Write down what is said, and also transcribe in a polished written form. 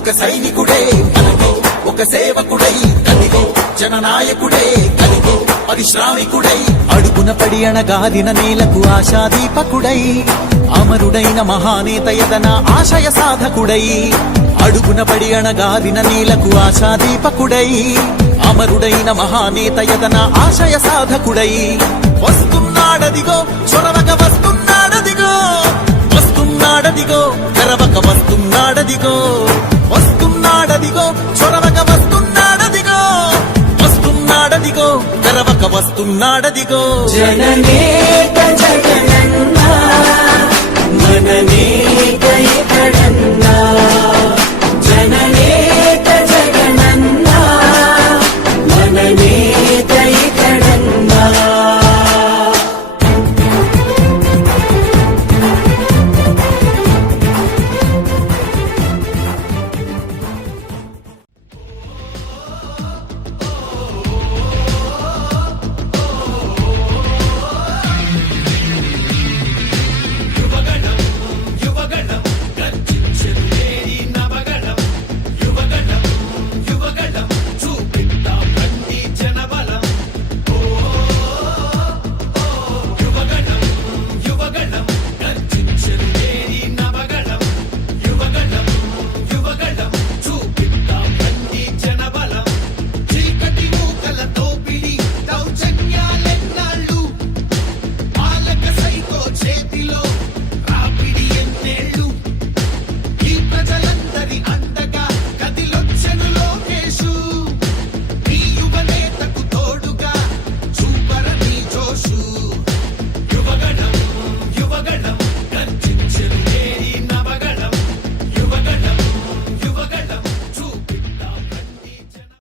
ఒక సైనికుడే కదిగో, ఒక సేవకుడై కదిగో, జననాయకుడే కదిగో, పరిశ్రామికుడై అడుగున పడి అణగాదిన నేలకు ఆశాదీపకుడై అమరుడైన మహానేత యదన ఆశయ సాధకుడై అడుగున పడి అణగాదిన నేలకు ఆశాదీపకుడై అమరుడైన మహానేత యదన ఆశయ సాధకుడై వస్తున్నాడదిగో చొరవక వస్తున్నాడదిగో వస్తున్నాడదిగో తెరవక వస్తున్నాడదిగో వస్తున్నాడదిగో చొరవక వస్తున్నాడదిగో వస్తున్నాడదిగో తెరవక వస్తున్నాడదిగో జననేత